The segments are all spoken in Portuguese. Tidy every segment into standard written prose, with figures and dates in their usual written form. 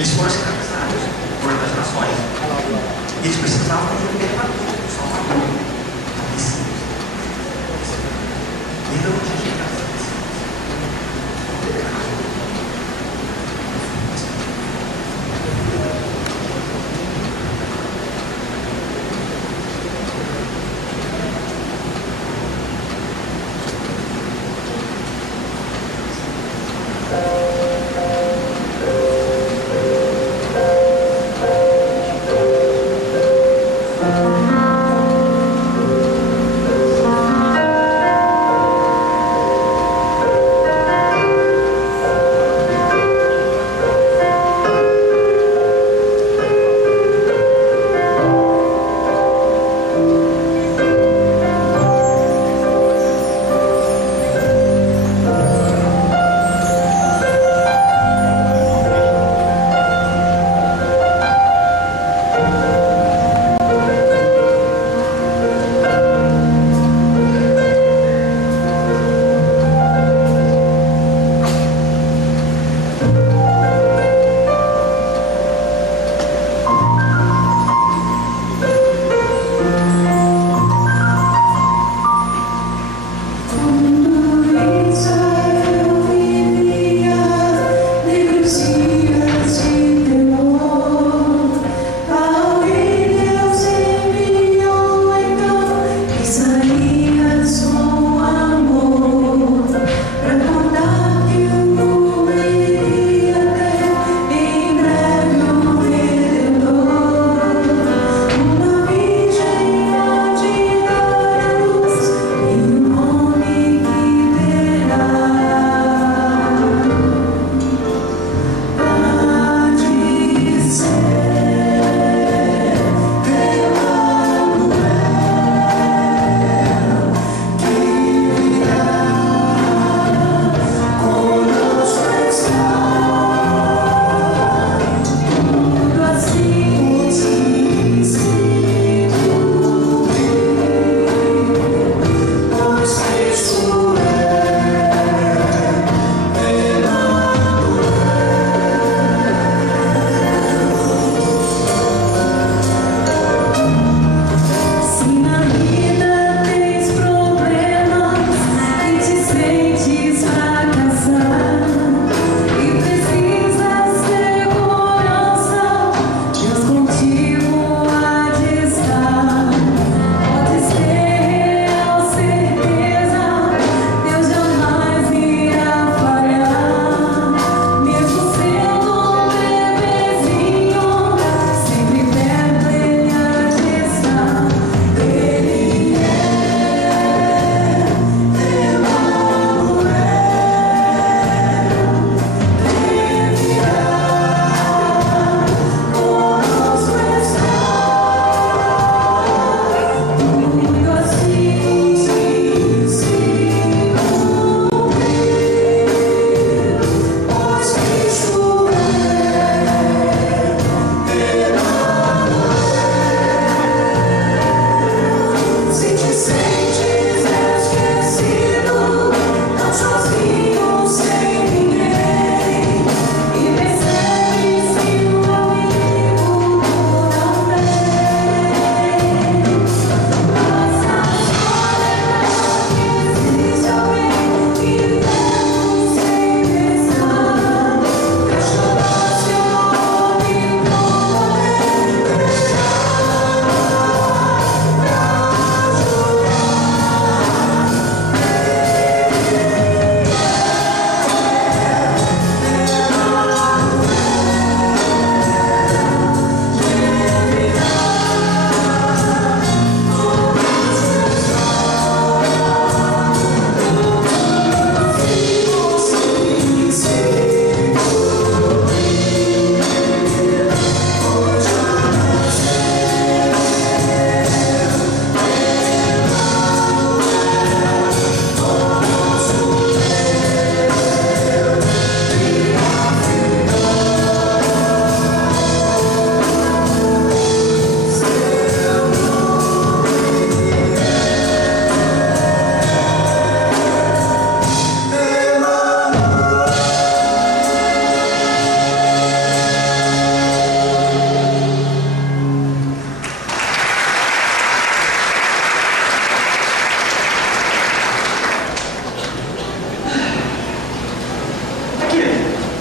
Eles foram escravizados por outras nações. E eles precisavam de um imperador, um salvador. Messias. E não tinha chegado a Messias.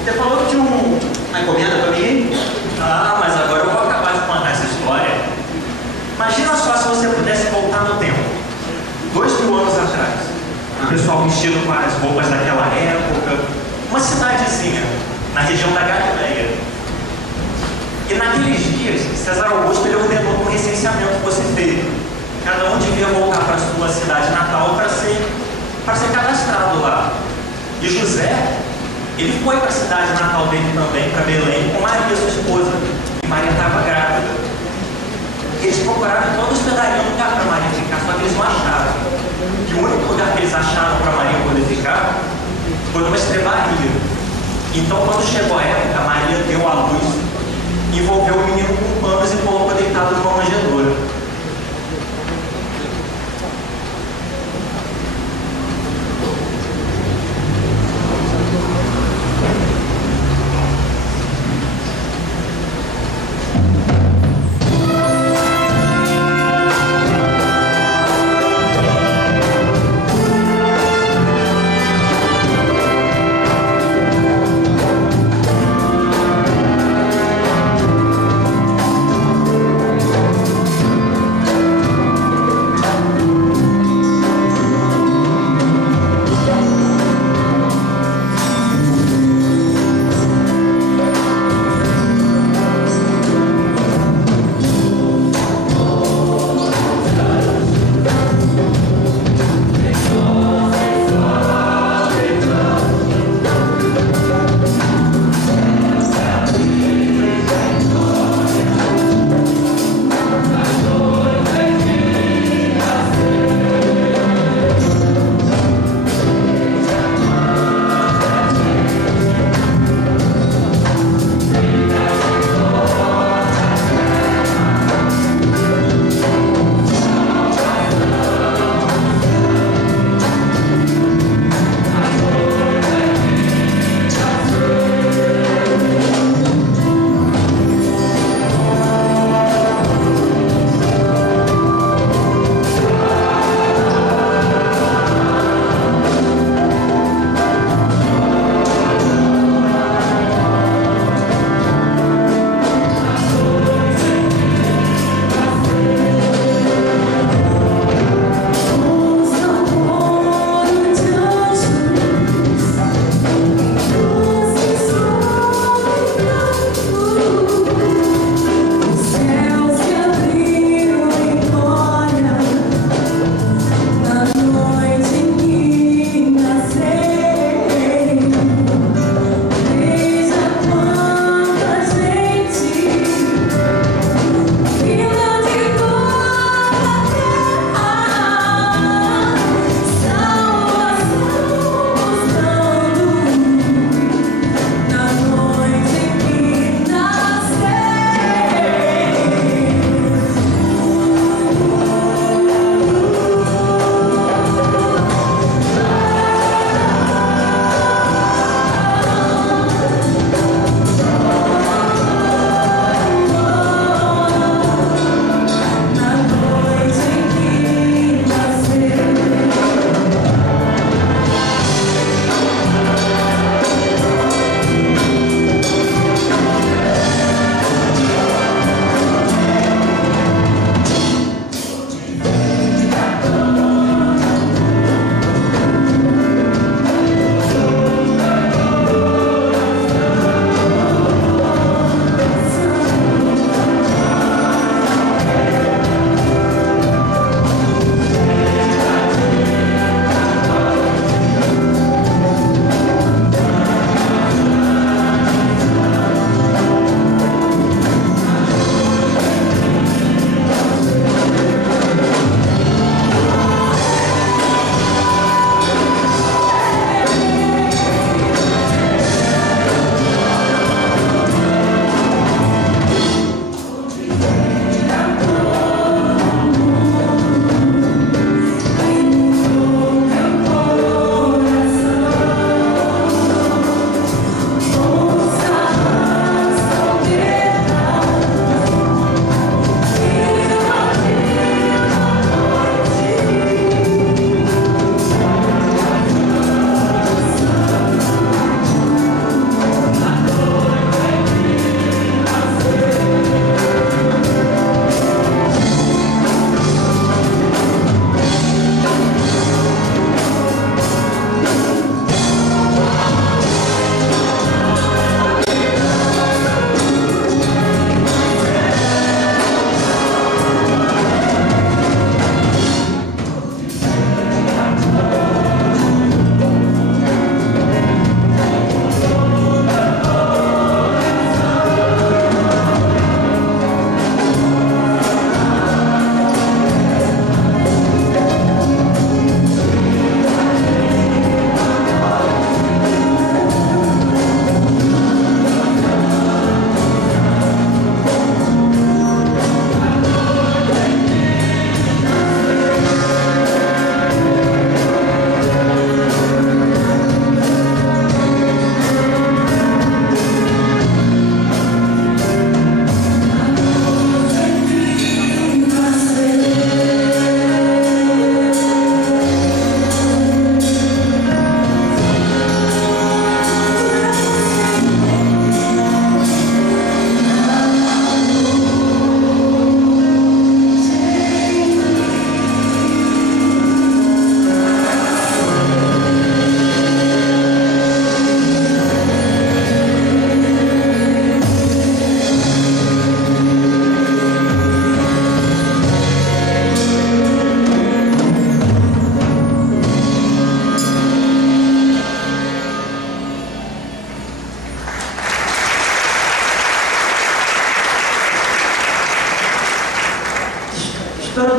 Você falou que tinha uma encomenda para mim? Ah, mas agora eu vou acabar de contar essa história. Imagina só se você pudesse voltar no tempo. 2000 anos atrás. O pessoal vestido com as roupas daquela época. Uma cidadezinha, na região da Galileia. E naqueles dias, César Augusto ele ordenou um recenseamento fosse feito. Cada um devia voltar para a sua cidade natal para ser cadastrado lá. E José, ele foi para a cidade natal dele também, para Belém, com Maria, sua esposa. E Maria estava grávida. Eles procuraram em todo hospedariam um lugar para Maria ficar, só que eles não acharam. E o único lugar que eles acharam para Maria poder ficar foi numa estrebaria. Então, quando chegou a época, Maria deu à luz, envolveu o menino com panos e colocou deitado numa manjedoura.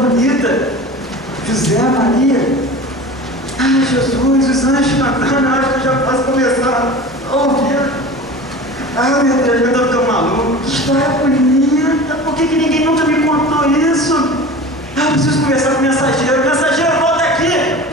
bonita. José, Maria. Ai, Jesus, os anjos cantando, eu acho que eu já posso começar a ouvir. Ai, meu Deus, eu tô ficando maluco. Que história bonita. Por que ninguém nunca me contou isso? Ah, eu preciso conversar com o mensageiro. Mensageiro, volta aqui!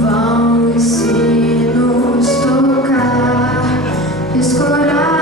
Vão os sinos tocar, escorar.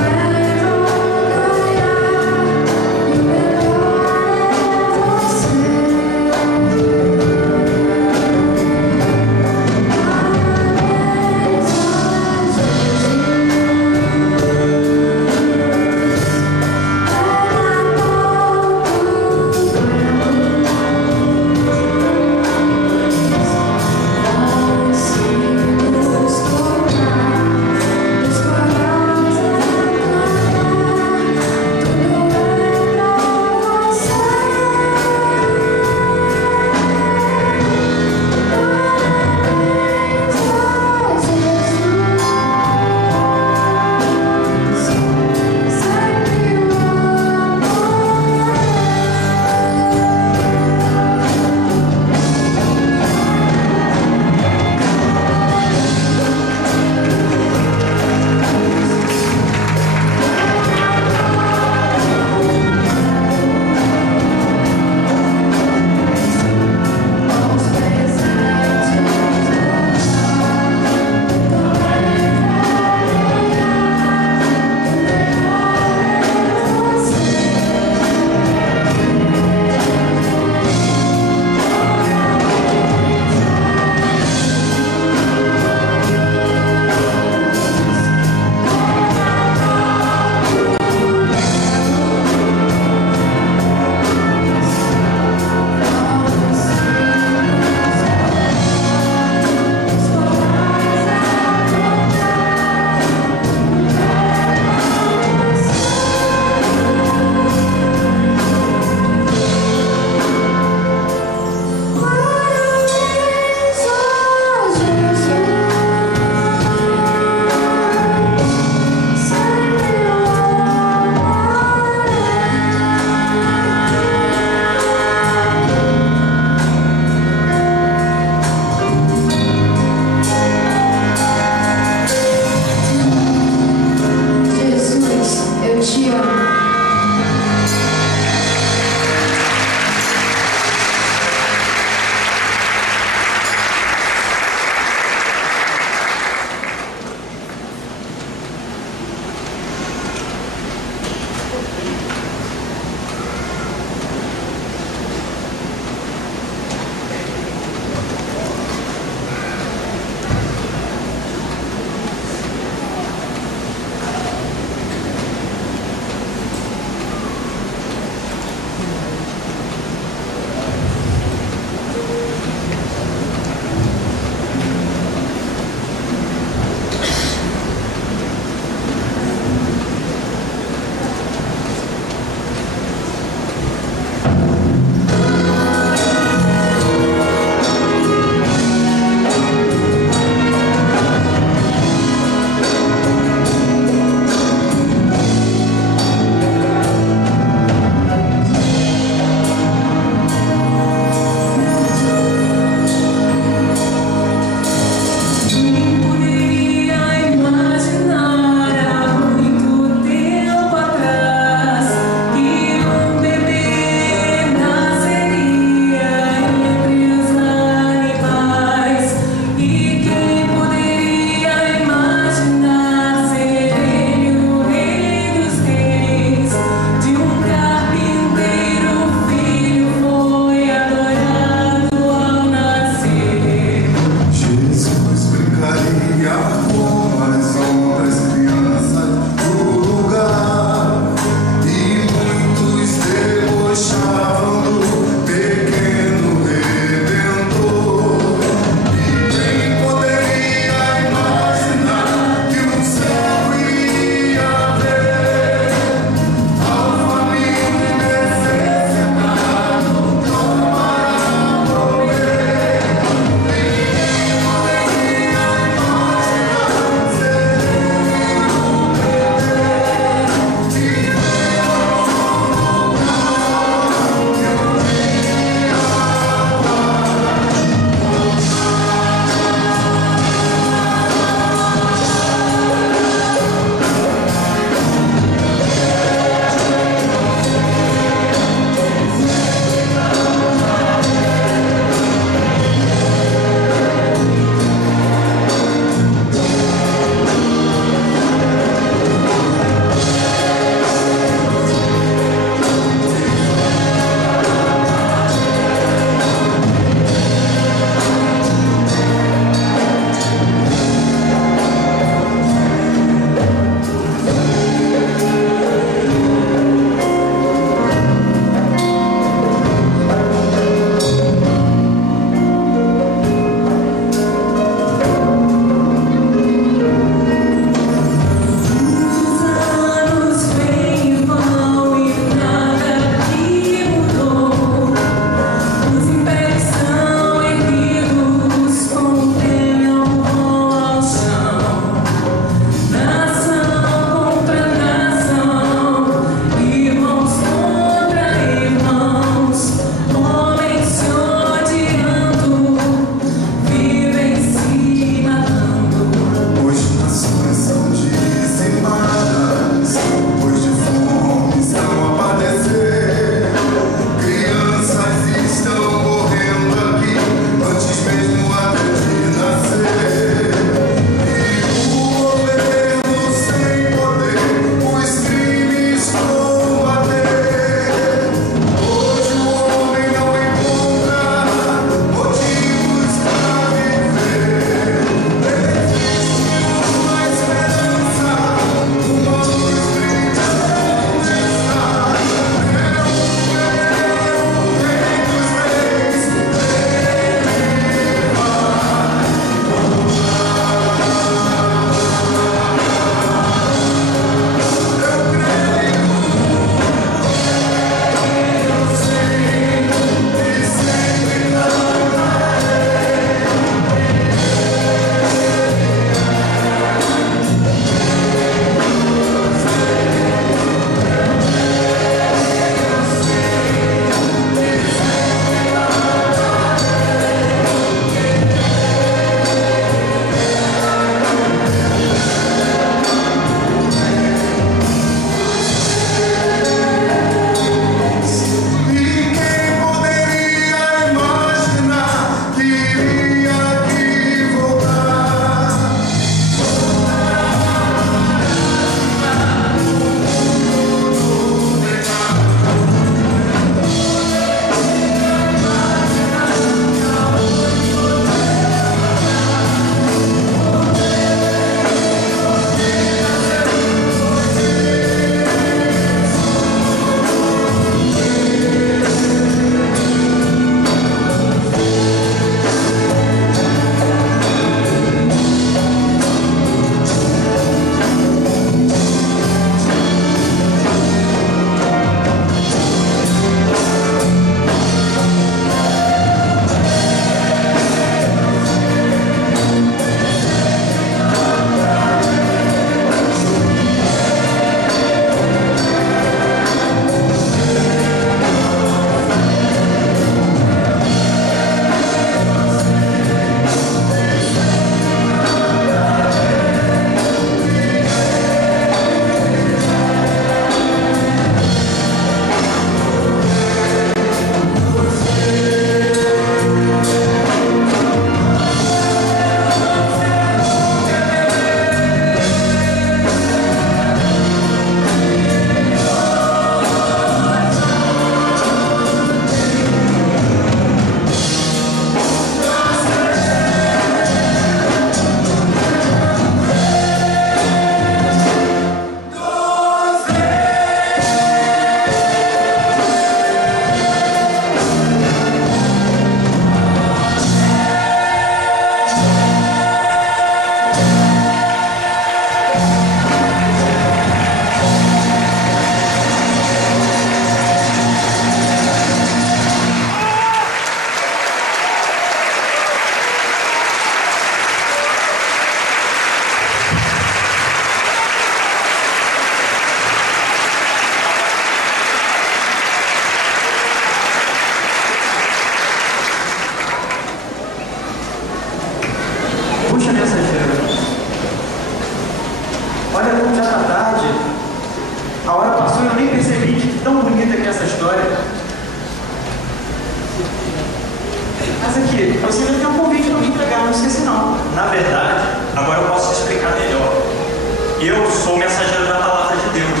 mensageiro da palavra de Deus.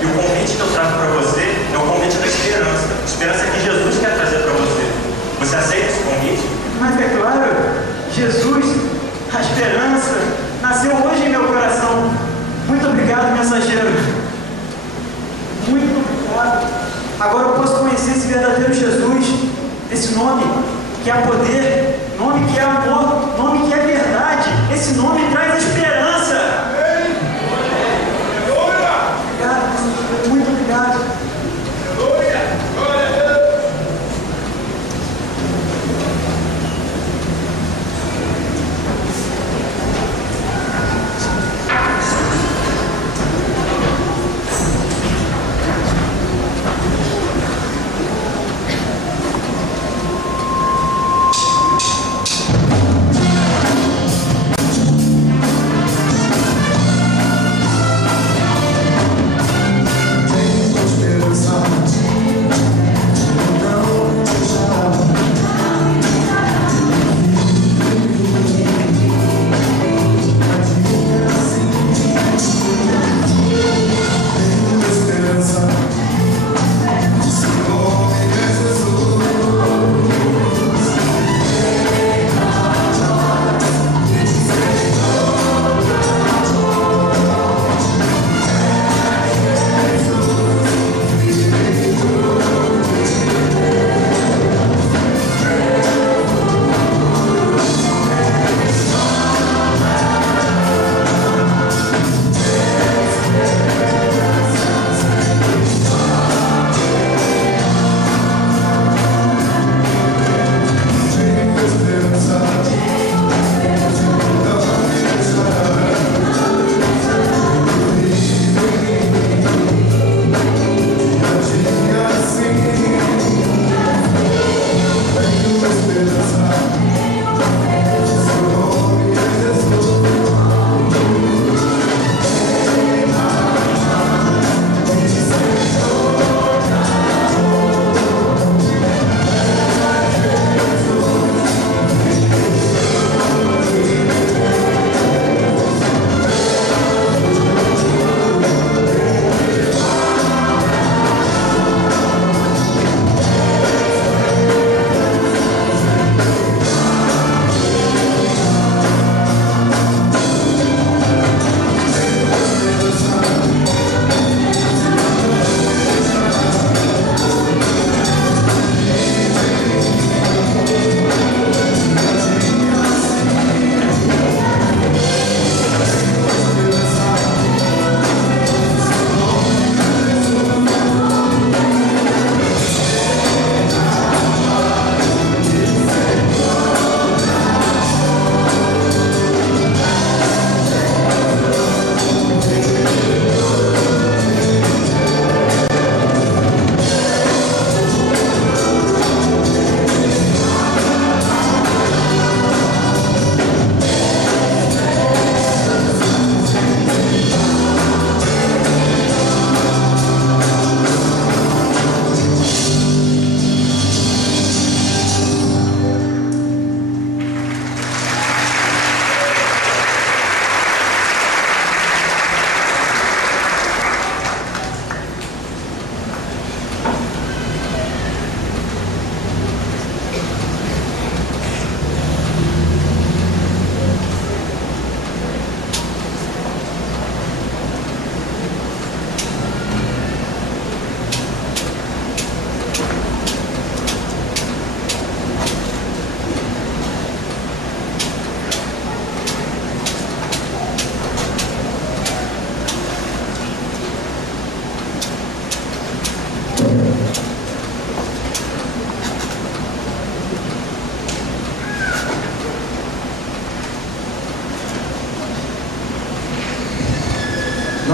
E o convite que eu trago para você é o convite da esperança. A esperança que Jesus quer trazer para você. Você aceita esse convite? Mas é claro, Jesus, a esperança, nasceu hoje em meu coração. Muito obrigado, mensageiro. Muito obrigado. Agora eu posso conhecer esse verdadeiro Jesus, esse nome que é poder, nome que é amor, nome que é verdade. Esse nome traz esperança. Obrigado, mensageiro. Muito obrigado.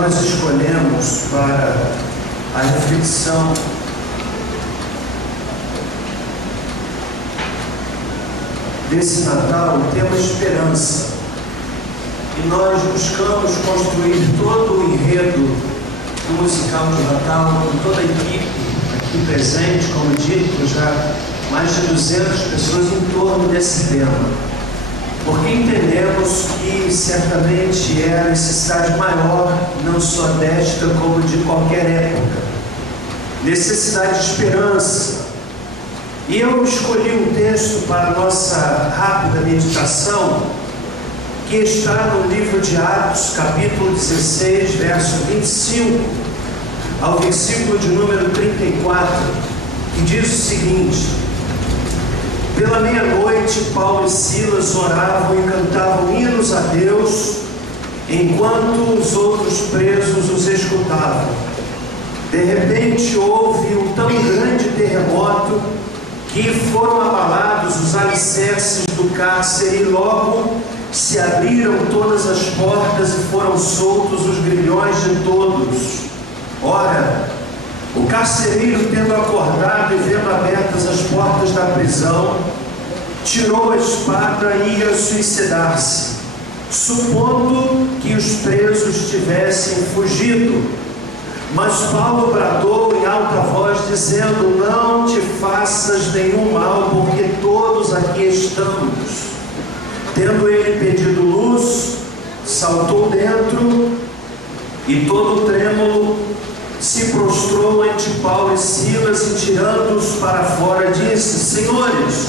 Nós escolhemos para a reflexão desse Natal o tema esperança. E nós buscamos construir todo o enredo do musical de Natal com toda a equipe aqui presente, como dito, já mais de 200 pessoas em torno desse tema. porque entendemos que certamente é a necessidade maior, não só desta, como de qualquer época. Necessidade de esperança. E eu escolhi um texto para a nossa rápida meditação, que está no livro de Atos, capítulo 16, verso 25, ao versículo de número 34, que diz o seguinte: pela meia-noite, Paulo e Silas oravam e cantavam hinos a Deus, enquanto os outros presos os escutavam. De repente houve um tão grande terremoto que foram abalados os alicerces do cárcere e logo se abriram todas as portas e foram soltos os grilhões de todos. Ora, o carcereiro, tendo acordado e vendo abertas as portas da prisão, tirou a espada e ia suicidar-se, supondo que os presos tivessem fugido. Mas Paulo bradou em alta voz, dizendo: não te faças nenhum mal, porque todos aqui estamos. Tendo ele pedido luz, saltou dentro e, todo trêmulo, se prostrou ante Paulo e Silas e, tirando-os para fora, disse: senhores,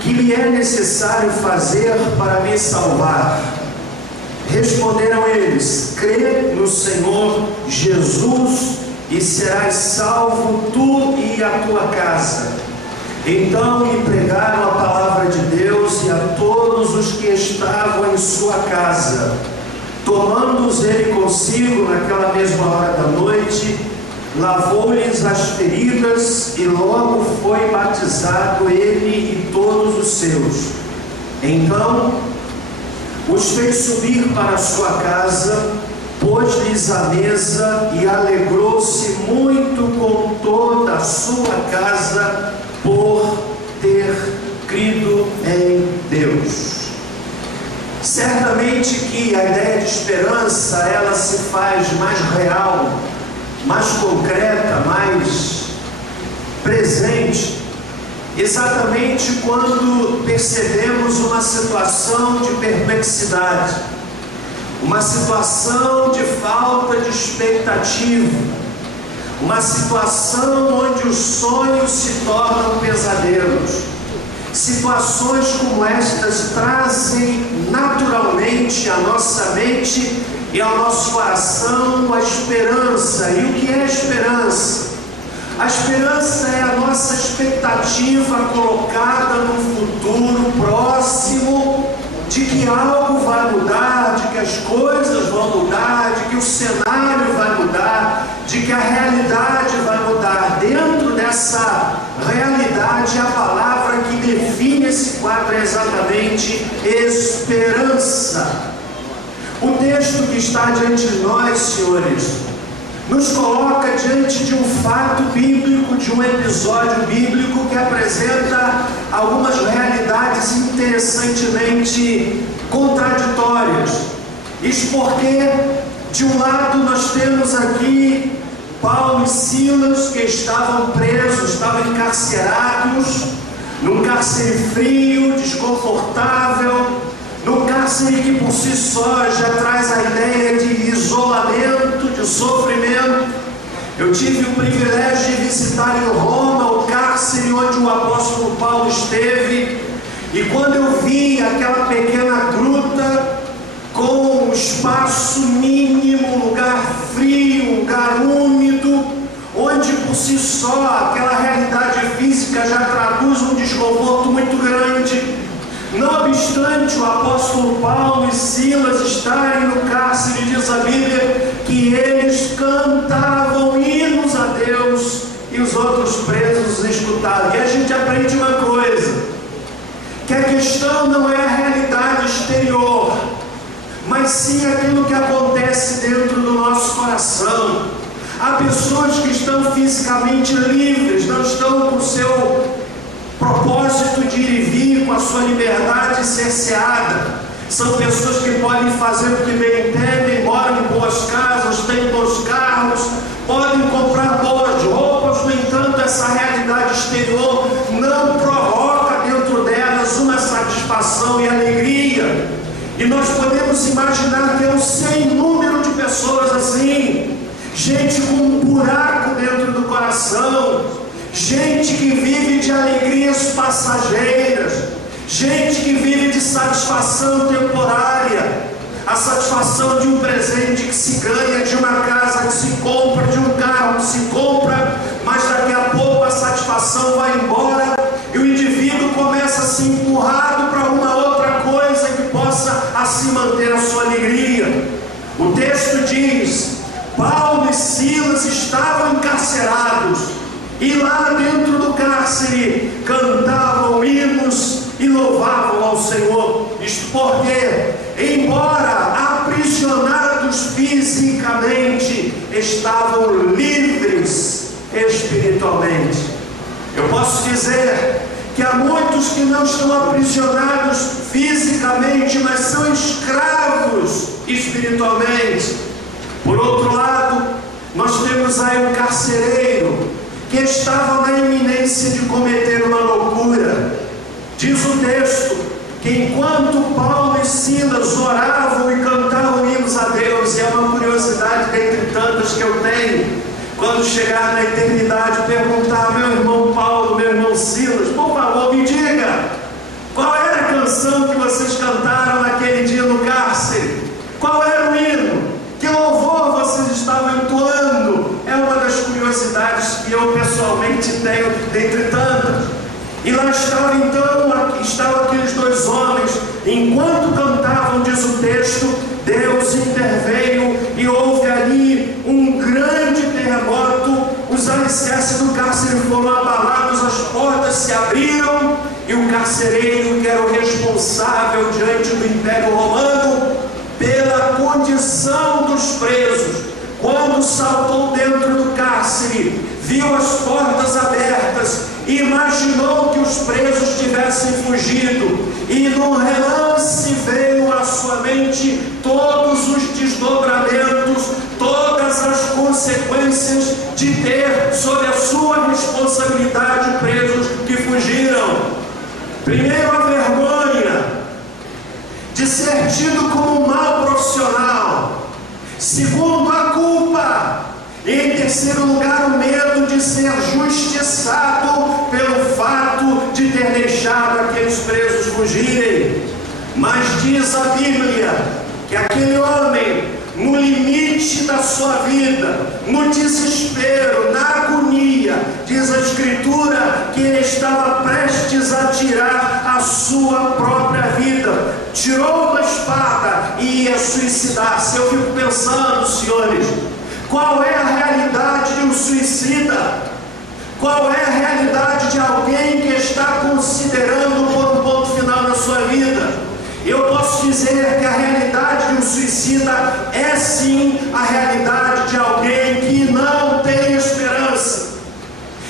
que me é necessário fazer para me salvar? Responderam eles: crê no Senhor Jesus e serás salvo, tu e a tua casa. Então lhe pregaram a palavra de Deus e a todos os que estavam em sua casa. Tomando-os ele consigo naquela mesma hora da noite, lavou-lhes as feridas e logo foi batizado ele e todos os seus. Então os fez subir para a sua casa, pôs-lhes a mesa e alegrou-se muito com toda a sua casa por ter crido em Deus. Certamente que a ideia de esperança, ela se faz mais real, mais concreta, mais presente, exatamente quando percebemos uma situação de perplexidade, uma situação de falta de expectativa, uma situação onde os sonhos se tornam pesadelos. Situações como estas trazem naturalmente à nossa mente e ao nosso coração a esperança. E o que é a esperança? A esperança é a nossa expectativa colocada no futuro próximo de que algo vai mudar, de que as coisas vão mudar, de que o cenário vai mudar, de que a realidade vai mudar. Dentro dessa realidade, a palavra que define esse quadro é exatamente esperança. O texto que está diante de nós, senhores, nos coloca diante de um fato bíblico, de um episódio bíblico que apresenta algumas realidades interessantemente contraditórias. Isso porque, de um lado, nós temos aqui Paulo e Silas, que estavam presos, estavam encarcerados, num cárcere frio, desconfortável, num cárcere que por si só já traz a ideia de isolamento, de sofrimento. Eu tive o privilégio de visitar em Roma o cárcere onde o apóstolo Paulo esteve, e quando eu vi aquela pequena gruta com um espaço mínimo, um lugar frio, um lugar úmido, onde por si só aquela realidade física já traduz um desconforto muito grande. Não obstante o apóstolo Paulo e Silas estarem no cárcere, diz a Bíblia que eles cantavam hinos a Deus e os outros presos os escutavam. E a gente aprende uma coisa, que a questão não é a realidade exterior, mas sim aquilo que acontece dentro do nosso coração. Há pessoas que estão fisicamente livres, não estão com o seu propósito de ir e vir, com a sua liberdade cerceada. São pessoas que podem fazer o que bem entendem, moram em boas casas, têm bons carros, podem comprar boas roupas. No entanto, essa realidade exterior não provoca dentro delas uma satisfação e alegria. gente com um buraco dentro do coração, gente que vive de alegrias passageiras, gente que vive de satisfação temporária, a satisfação de um presente que se ganha, de uma casa que se compra, de um carro que se compra, mas daqui a pouco a satisfação vai embora e o indivíduo começa a ser empurrado para uma outra coisa que possa assim manter a sua alegria. O texto diz: Paulo e Silas estavam encarcerados e lá dentro do cárcere cantavam hinos e louvavam ao Senhor. Isto porque, embora aprisionados fisicamente, estavam livres espiritualmente. Eu posso dizer que há muitos que não estão aprisionados fisicamente, mas são escravos espiritualmente. Por outro lado, nós temos aí um carcereiro que estava na iminência de cometer uma loucura. Diz o texto que enquanto Paulo e Silas oravam e cantavam hinos a Deus, e é uma curiosidade dentre tantas que eu tenho, quando chegar na eternidade, perguntar: meu irmão Paulo, meu irmão Silas, por favor, me diga, qual era a canção que vocês cantaram naquele dia no cárcere? Qual era o hino? Que louvor vocês estavam entoando? É uma das curiosidades que eu pessoalmente tenho dentre tantas. E lá estavam aqueles dois homens, enquanto cantavam, diz o texto, Deus interveio e houve ali um grande terremoto, os alicerces do cárcere foram abalados, as portas se abriram e o carcereiro, que era o responsável diante do Império Romano pela condição dos presos, quando saltou dentro do cárcere, viu as portas abertas, imaginou que os presos tivessem fugido, e num relance veio à sua mente todos os desdobramentos, todas as consequências de ter sob a sua responsabilidade presos que fugiram. Primeiro, a vergonha de ser tido como um mau profissional. Segundo, a culpa. E em terceiro lugar, o medo de ser justiçado pelo fato de ter deixado aqueles presos fugirem. Mas diz a Bíblia que aquele homem, no limite da sua vida, no desespero, na agonia, diz a Escritura que ele estava prestes a tirar a sua própria vida, tirou uma espada e ia suicidar-se. Eu fico pensando, senhores, qual é a realidade de um suicida? Qual é a realidade de alguém que está considerando pôr um ponto final na sua vida? Eu posso dizer que a realidade de um suicida é sim a realidade de alguém que não tem esperança.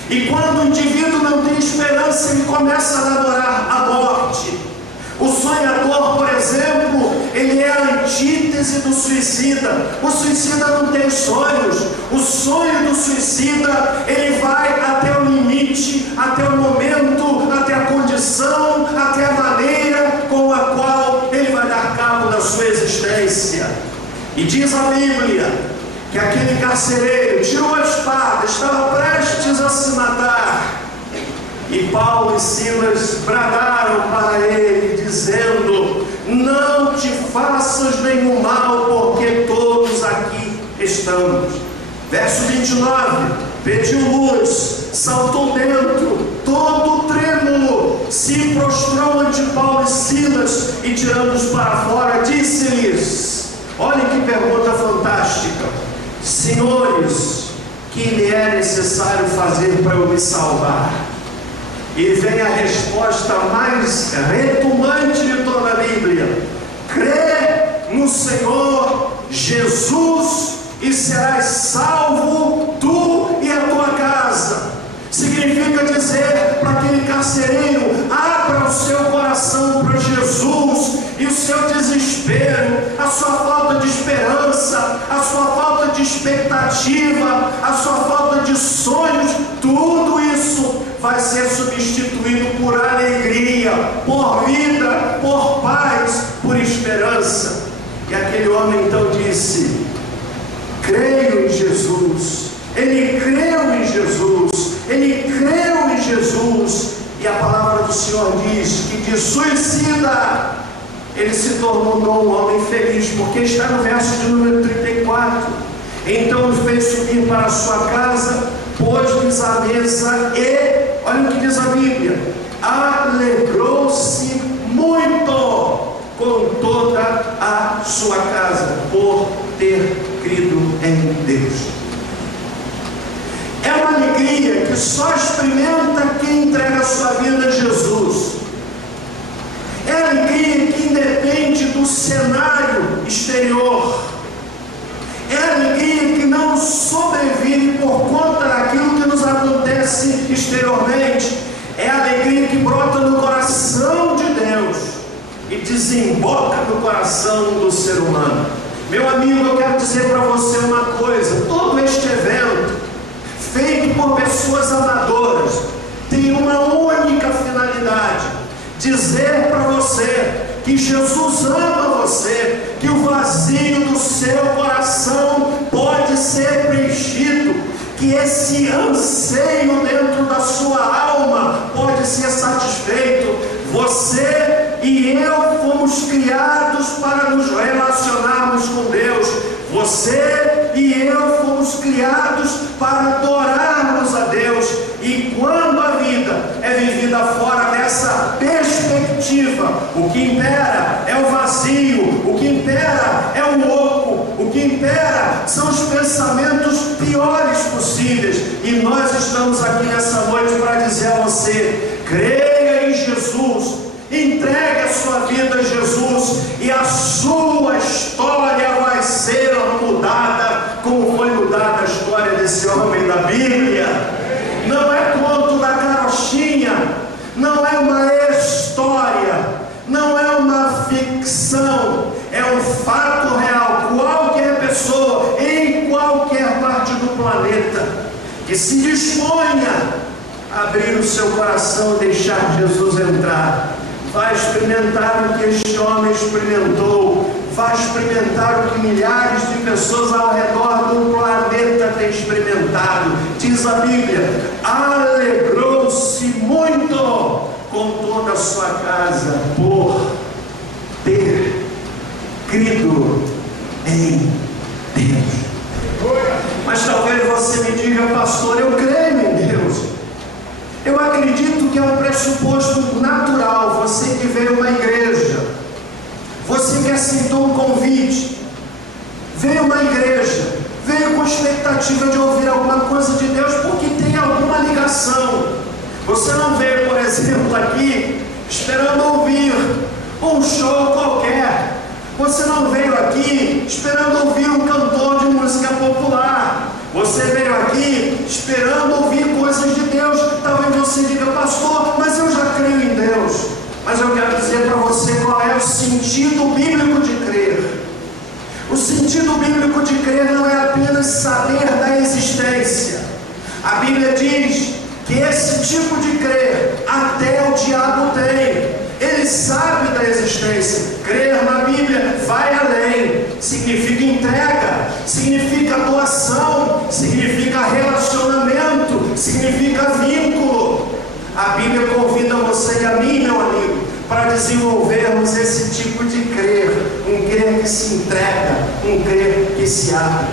E quando o indivíduo não tem esperança, ele começa a namorar a morte. O sonhador, por exemplo, ele é a antítese do suicida. O suicida não tem sonhos. O sonho do suicida, ele vai até o limite, até o momento, até a condição, até a maneira com a qual ele vai dar cabo da sua existência. E diz a Bíblia que aquele carcereiro tirou a espada, estava prestes a se matar. E Paulo e Silas bradaram para ele, dizendo: não te faças nenhum mal, porque todos aqui estamos. Verso 29, pediu luz, saltou dentro, todo trêmulo, se prostrou ante Paulo e Silas, e tirando-os para fora, disse-lhes: olhem que pergunta fantástica, senhores, que lhe é necessário fazer para eu me salvar? E vem a resposta mais retumbante de toda a Bíblia: crê no Senhor Jesus e serás salvo, tu e a tua casa. Significa dizer para aquele carcereiro: abra o seu coração para Jesus, e o seu desespero, a sua falta de esperança, a sua falta de expectativa, a sua falta de sonhos, tudo isso vai ser substituído por alegria, por vida, por paz, por esperança. E aquele homem então disse: creio em Jesus. Ele creu em Jesus. Ele creu em Jesus. E a palavra do Senhor diz que de suicida ele se tornou um homem feliz, porque está no verso de número 34. Então o fez subir para a sua casa, pôs-lhes a mesa e, olha o que diz a Bíblia, alegrou-se muito com toda a sua casa, por ter crido em Deus. É uma alegria que só experimenta quem entrega a sua vida a Jesus. É a alegria que independe do cenário exterior. É a alegria que não sobrevive por conta daquilo que nos acontece exteriormente. É a alegria que brota no coração de Deus e desemboca no coração do ser humano. Meu amigo, eu quero dizer para você uma coisa: todo este evento, feito por pessoas amadoras, tem uma única finalidade: dizer para você que Jesus ama você, que o vazio do seu coração pode ser preenchido, que esse anseio dentro da sua alma pode ser satisfeito. Você e eu fomos criados para nos relacionarmos com Deus. Você e eu fomos criados para adorarmos a Deus. E quando a vida é vivida fora dessa perspectiva, o que impera é o vazio, o que impera é o oco, o que impera são os pensamentos piores possíveis. E nós estamos aqui nessa noite para dizer a você: creia em Jesus, entregue a sua vida a Jesus, e a sua história vai ser mudada, como foi mudada a história desse homem da Bíblia. Não é conto da carochinha, não é uma história, não é uma ficção, é um fato real. Qualquer pessoa, em qualquer parte do planeta, que se disponha a abrir o seu coração e deixar Jesus entrar, vai experimentar o que este homem experimentou, vai experimentar o que milhares de pessoas ao redor do planeta têm experimentado. Diz a Bíblia: alegrou-se muito com toda a sua casa por ter crido em Deus. Mas talvez você me diga: pastor, eu creio em Deus. Eu acredito que é um pressuposto natural. Você que veio a uma igreja, você que aceitou um convite, veio a uma igreja, veio com expectativa de ouvir alguma coisa de Deus, porque tem alguma ligação. Você não veio, por exemplo, aqui esperando ouvir um show qualquer. Você não veio aqui esperando ouvir um cantor de música popular. Você veio aqui esperando ouvir coisas de Deus. Talvez você diga: pastor, mas eu já creio em Deus. Mas eu quero dizer para você qual é o sentido bíblico de crer. O sentido bíblico de crer não é apenas saber da existência. A Bíblia diz que esse tipo de crer até o diabo tem. Ele sabe da existência. Crer na Bíblia vai além. Significa entrega, significa doação, significa relacionamento, significa vínculo. A Bíblia convida você e a mim, meu amigo, para desenvolvermos esse tipo de crer. Um crer que se entrega, um crer que se abre.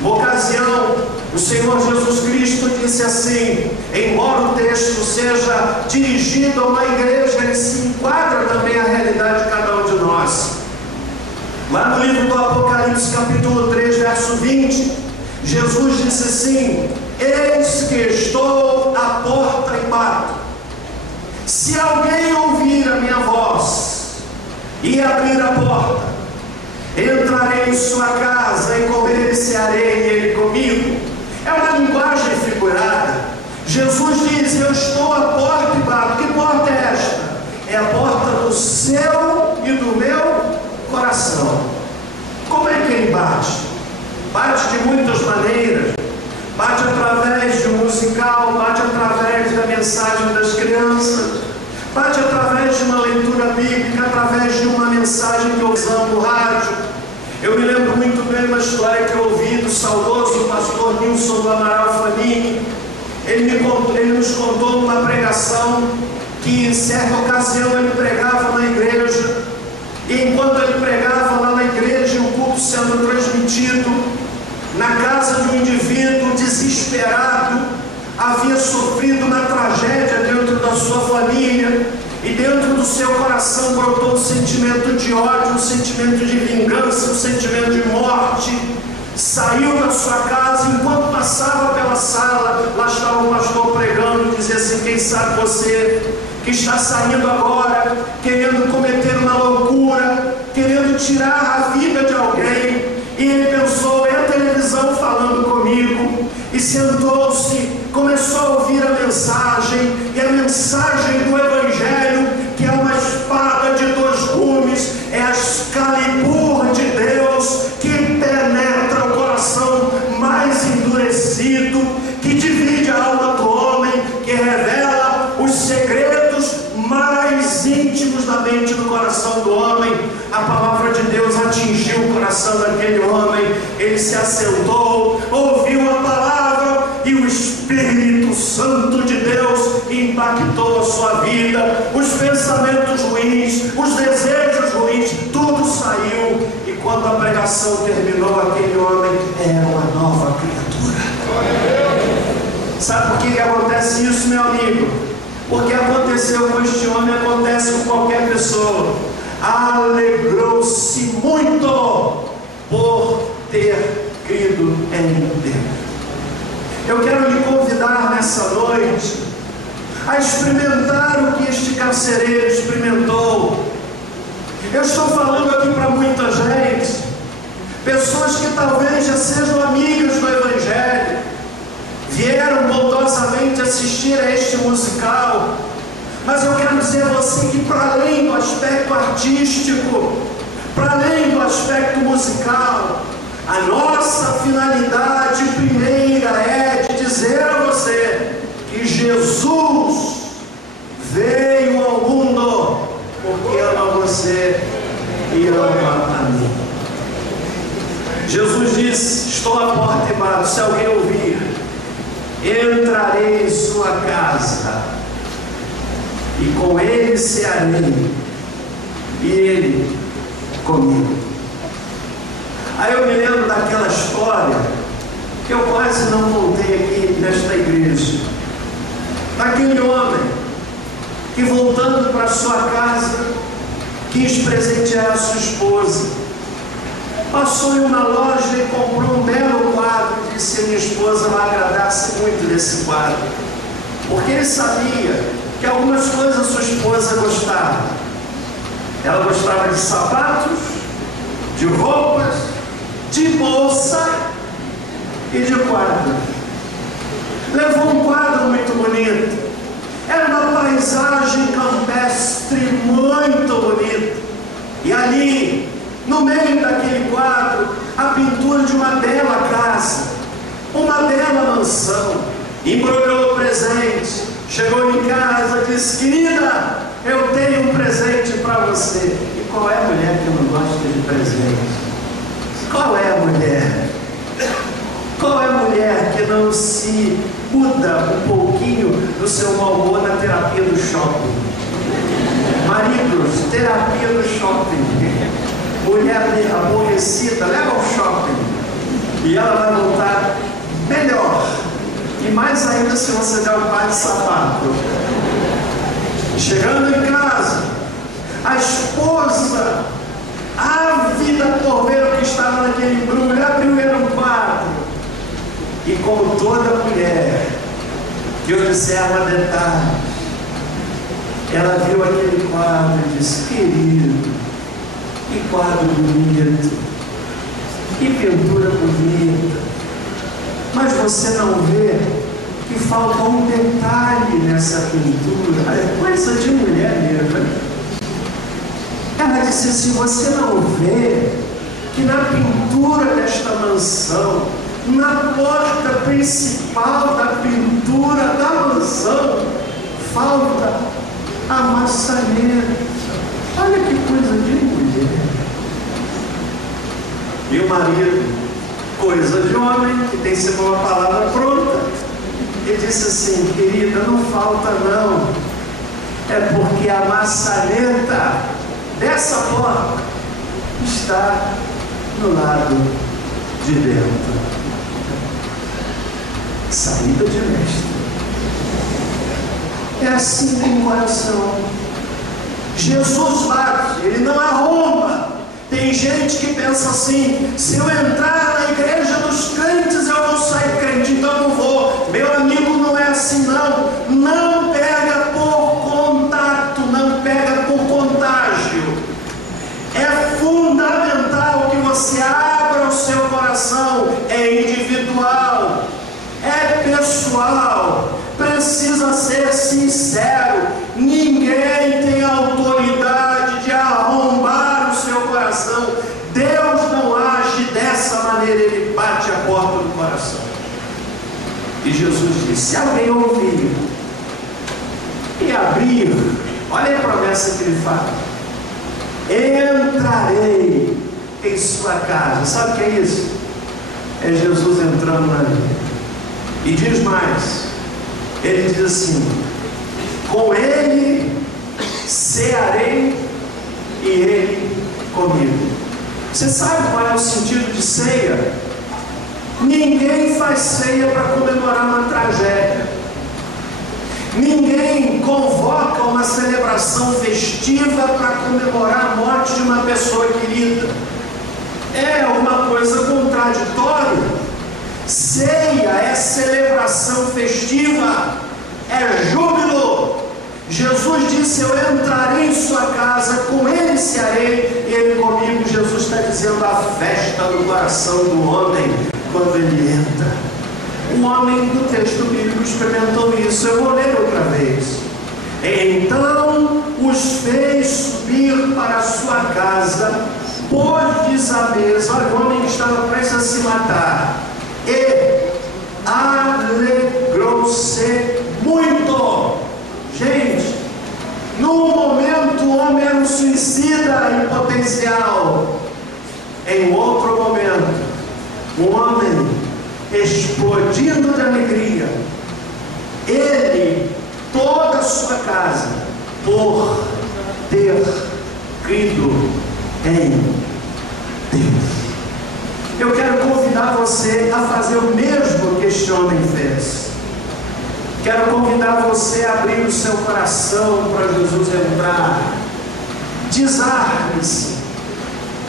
Uma ocasião, o Senhor Jesus Cristo disse assim, embora o texto seja dirigido a uma igreja, ele se enquadra também a realidade de cada um de nós. Lá no livro do Apocalipse, capítulo 3, verso 20, Jesus disse assim: eis que estou à porta e bato. Se alguém ouvir a minha voz e abrir a porta, entrarei em sua casa e comerei e cearei ele comigo. É uma linguagem figurada. Jesus diz: eu estou à porta e bato. Que porta é esta? É a porta do seu e do meu coração. Como é que ele bate? Bate de muitas maneiras. Bate através de um musical, bate através da mensagem das crianças, bate através de uma leitura bíblica, através de uma mensagem que ouvimos no rádio. Eu me lembro muito bem uma história que eu ouvi do saudoso pastor Nilson do Amaral Fanini. Ele nos contou numa pregação que em certa ocasião ele pregava na igreja, e enquanto ele pregava lá na igreja, o culto sendo transmitido, na casa de um indivíduo desesperado, havia sofrido uma tragédia dentro da sua família, e dentro do seu coração brotou um sentimento de ódio, um sentimento de vingança, um sentimento de morte. Saiu da sua casa, enquanto passava pela sala, lá estava o pastor pregando, e dizia assim: quem sabe você que está saindo agora, querendo cometer uma loucura, querendo tirar a vida de alguém. E ele pensou: é a televisão falando comigo. E sentou-se, começou a ouvir a mensagem, e a mensagem do Evangelho, que é uma espada de dois gumes, é a Excalibur de Deus, que penetra o coração mais endurecido, que divide a alma do homem, que revela os segredos mais íntimos da mente do coração do homem. A palavra de Deus atingiu o coração daquele homem, ele se assentou, ouviu a palavra, e o Espírito Santo de Deus impactou a sua vida. Os pensamentos ruins, os desejos ruins, tudo saiu. E quando a pregação terminou, aquele homem era uma nova criatura. Sabe por que acontece isso, meu amigo? Porque aconteceu com este homem, acontece com qualquer pessoa. Alegrou-se muito por ter crido em Deus. Eu quero lhe convidar nessa noite a experimentar o que este carcereiro experimentou. Eu estou falando aqui para muita gente, pessoas que talvez já sejam amigas do Evangelho, vieram bondosamente assistir a este musical, mas eu quero dizer a você que, para além do aspecto artístico, para além do aspecto musical, a nossa finalidade primeira é de dizer a você que Jesus veio ao mundo porque ama você e ama a mim. Jesus disse: estou à porta e bato, se alguém ouvir, entrarei em sua casa e com ele cearei e ele comigo. Aí eu me lembro daquela história que eu quase não contei aqui nesta igreja, daquele homem que, voltando para sua casa, quis presentear a sua esposa. Passou em uma loja e comprou um belo quadro e disse: minha esposa vai agradar-se muito desse quadro, porque ele sabia que algumas coisas a sua esposa gostava. Ela gostava de sapatos, de roupas, de bolsa e de quadro. Levou um quadro muito bonito, era uma paisagem campestre muito bonita, e ali, no meio daquele quadro, a pintura de uma bela casa, uma bela mansão. Embrulhou o presente, chegou em casa, disse: querida, eu tenho um presente para você. E qual é a mulher que não gosta de presente? Qual é a mulher? Qual é a mulher que não se muda um pouquinho do seu mau humor na terapia do shopping? Maridos, terapia do shopping. Mulher aborrecida, leva ao shopping e ela vai voltar melhor. E mais ainda se você der um par de sapato. Chegando em casa, a esposa, ávida por ver o que estava naquele embrulho, abriu era um quadro. E como toda mulher que observa detalhes, ela viu aquele quadro e disse: querido, que quadro bonito, que pintura bonita, mas você não vê que falta um detalhe nessa pintura? É coisa de mulher mesmo. Ela disse assim: você não vê que na pintura desta mansão, na porta principal da pintura da mansão, falta a maçaneta? Olha que coisa de mulher. E o marido coisa de homem, que tem sempre uma palavra pronta. Ele disse assim: querida, não falta não, é porque a maçaneta dessa porta está no lado de dentro. Saída de mestre. É assim com o coração. Jesus bate, ele não arromba. Tem gente que pensa assim: se eu entrar na igreja dos crentes, eu vou sair crente, então eu não vou. Meu amigo, não é assim não. Não pega por contato, não pega por contágio. É fundamental que você abra o seu coração. É individual, é pessoal, precisa ser sincero. Ninguém tem autoridade de arrombar o seu coração. Deus não age dessa maneira, ele bate a porta do coração. E Jesus disse: se alguém ouvir e abrir, olha a promessa que ele faz: entrarei em sua casa. Sabe o que é isso? É Jesus entrando na vida. E diz mais, ele diz assim: com ele cearei e ele comigo. Você sabe qual é o sentido de ceia? Ninguém faz ceia para comemorar uma tragédia. Ninguém convoca uma celebração festiva para comemorar a morte de uma pessoa querida. É uma coisa contraditória. Ceia é celebração festiva, é júbilo. Jesus disse: eu entrarei em sua casa, com ele cearei e ele comigo. Jesus está dizendo a festa do coração do homem quando ele entra. O homem do texto bíblico experimentou isso. Eu vou ler outra vez. Então os fez subir para a sua casa, pôs-lhes à mesa. Olha, o homem que estava prestes a se matar, e alegrou-se muito. Gente, num momento o homem era um suicida em potencial. Em outro momento, o homem explodindo de alegria. Ele, toda a sua casa, por ter crido em Deus. Eu quero convidar você a fazer o mesmo que este homem fez. Quero convidar você a abrir o seu coração para Jesus entrar. Desarme-se.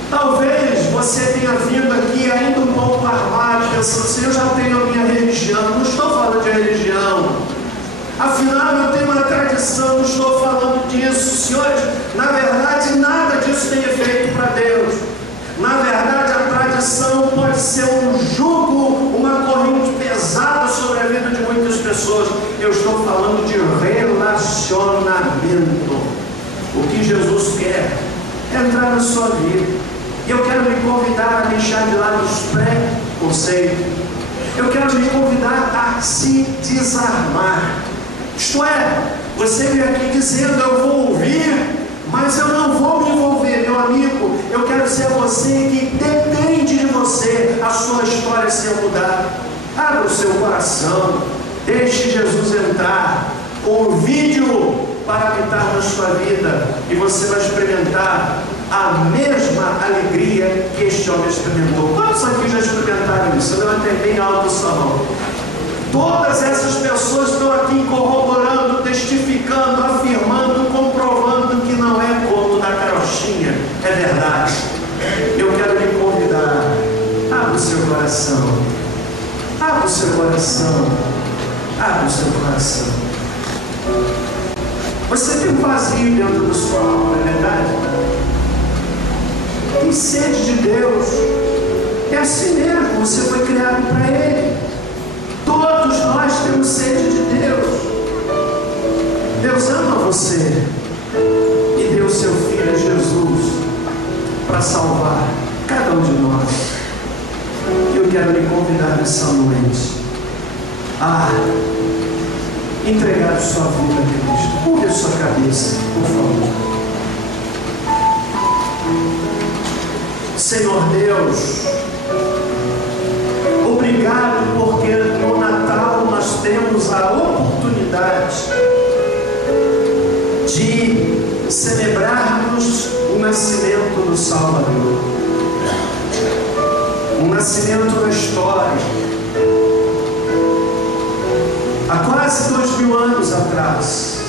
Talvez você tenha vindo aqui ainda um pouco armado, pensando assim: eu já tenho a minha religião. Não estou falando de religião. Afinal, eu tenho uma tradição, não estou falando disso. Senhores, na verdade, nada disso tem efeito para Deus. Na verdade, a tradição pode ser um jugo, uma corrente pesada sobre a vida de muitas pessoas. Eu estou falando de relacionamento. O que Jesus quer é entrar na sua vida. Eu quero lhe convidar a deixar de lado os preconceitos. Eu quero lhe convidar a se desarmar. Isto é, você vem aqui dizendo: eu vou ouvir, mas eu não vou me envolver. Meu amigo, eu quero ser você que depende de você a sua história ser mudada. Abra o seu coração, deixe Jesus entrar, convide-o para habitar na sua vida, e você vai experimentar a mesma alegria que este homem experimentou. Quantos aqui já experimentaram isso? Eu levantei bem alto sua mão. Todas essas pessoas estão aqui corroborando, testificando, afirmando, comprovando que não é conto da carochinha, é verdade. Eu quero lhe convidar: abra o seu coração, abra o seu coração, abra o seu coração. Você tem um vazio dentro da sua alma, não é verdade? Tem sede de Deus. É assim mesmo, você foi criado para Ele. Todos nós temos sede de Deus. Deus ama você e deu seu Filho Jesus para salvar cada um de nós. Eu quero lhe convidar nessa noite a entregar a sua vida a Cristo. Curve a sua cabeça, por favor. Senhor Deus, obrigado porque no Natal nós temos a oportunidade de celebrarmos o nascimento do Salvador, um nascimento na história. Há quase 2000 anos atrás,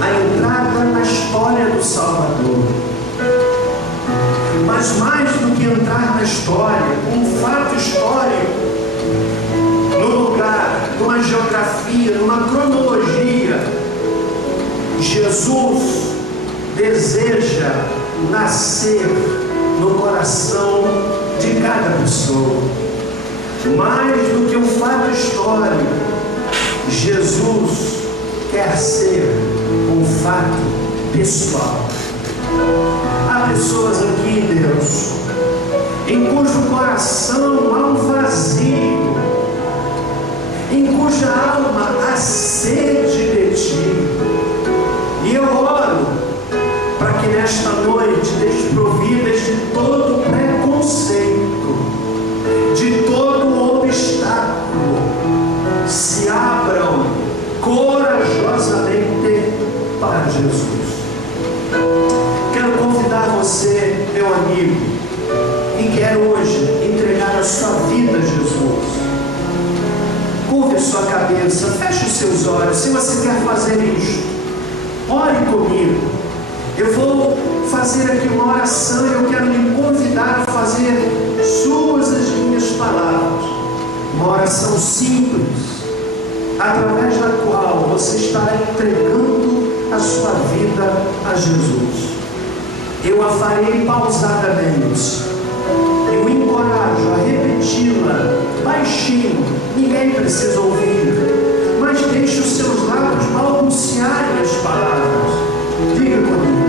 a entrada na história do Salvador. Mas mais do que entrar na história, um fato histórico, no lugar, numa geografia, numa cronologia, Jesus deseja nascer no coração de cada pessoa. Mais do que um fato histórico, Jesus quer ser um fato pessoal. Há pessoas aqui, Deus, em cujo coração há um vazio, em cuja alma há sede de Ti. E eu oro para que nesta noite, desprovidas de todo preconceito, de todo obstáculo, se abram corajosamente para Jesus. Quero convidar você, meu amigo, que quer hoje entregar a sua vida a Jesus. Curve a sua cabeça, feche os seus olhos. Se você quer fazer isso, ore comigo. Eu vou fazer aqui uma oração e eu quero lhe convidar a fazer suas as minhas palavras. Uma oração simples, através da qual você estará entregando a sua vida a Jesus. Eu a farei pausadamente. Eu encorajo a repeti-la baixinho. Ninguém precisa ouvir, mas deixe os seus lábios balbuciarem as palavras. Diga comigo: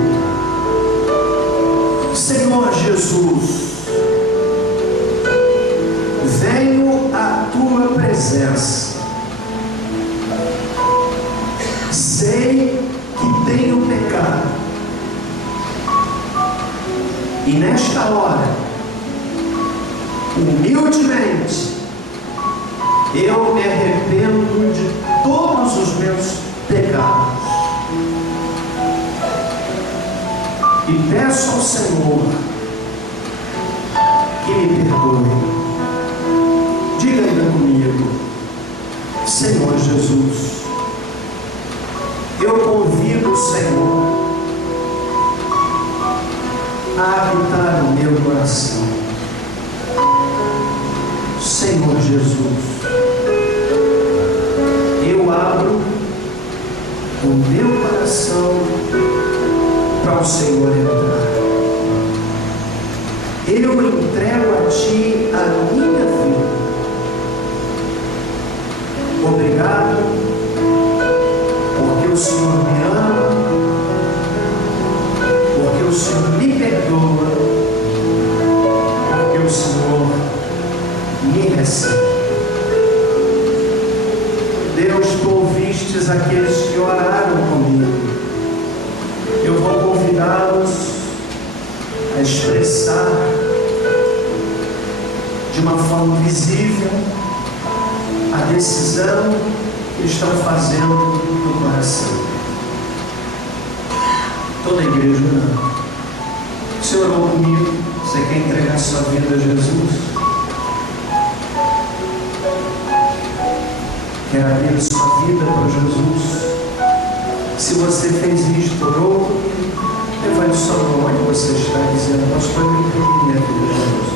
Senhor Jesus, venho à tua presença. Sei que tenho pecado, e nesta hora, humildemente, eu me arrependo de todos os meus pecados e peço ao Senhor que me perdoe. Diga ainda comigo: Senhor Jesus, eu convido o Senhor a habitar no meu coração. Senhor Jesus, eu abro o meu coração para o Senhor entrar. Eu entrego a Ti a minha vida. Obrigado, porque o Senhor me ama, porque o Senhor me perdoa, porque o Senhor me recebe. Deus, Tu ouvistes aqueles que oraram comigo. Eu vou convidá-los a expressar de uma forma visível a decisão que estão fazendo no coração. Toda a igreja não. O Senhor orou comigo. Você quer entregar sua vida a Jesus? Quer abrir sua vida para Jesus? Se você fez isto, orou comigo, levante sua mão onde você está dizendo: pastor, eu entreguei minha vida a Jesus.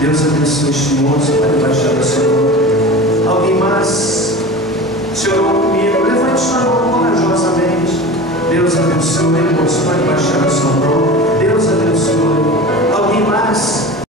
Deus abençoe este moço. Pode baixar a sua mão. Alguém mais?